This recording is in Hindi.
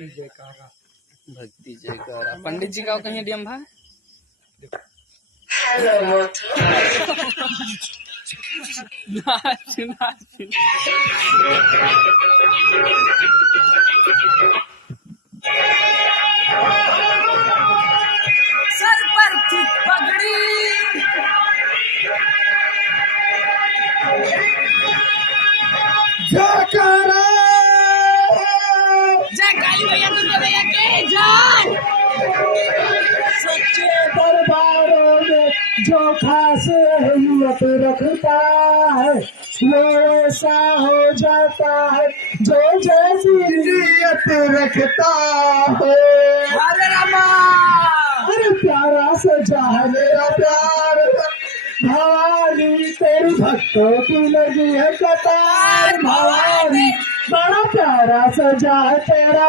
भक्ति जयकारा। पंडित जी का कहीं डीएम भाई सर पर थी पगड़ी जयकारा जय काली भैया दुर्गा भैया के जाओ। सच्चे दरबारों में जो खास हिम्मत रखता है वो ऐसा हो जाता है जो जैसी नीयत रखता है। हरे रामा अरे प्यारा सजा है मेरा प्यार भवानी तेरी भक्तों की लगी है कतार। भवानी बड़ा प्यारा सजा है तेरा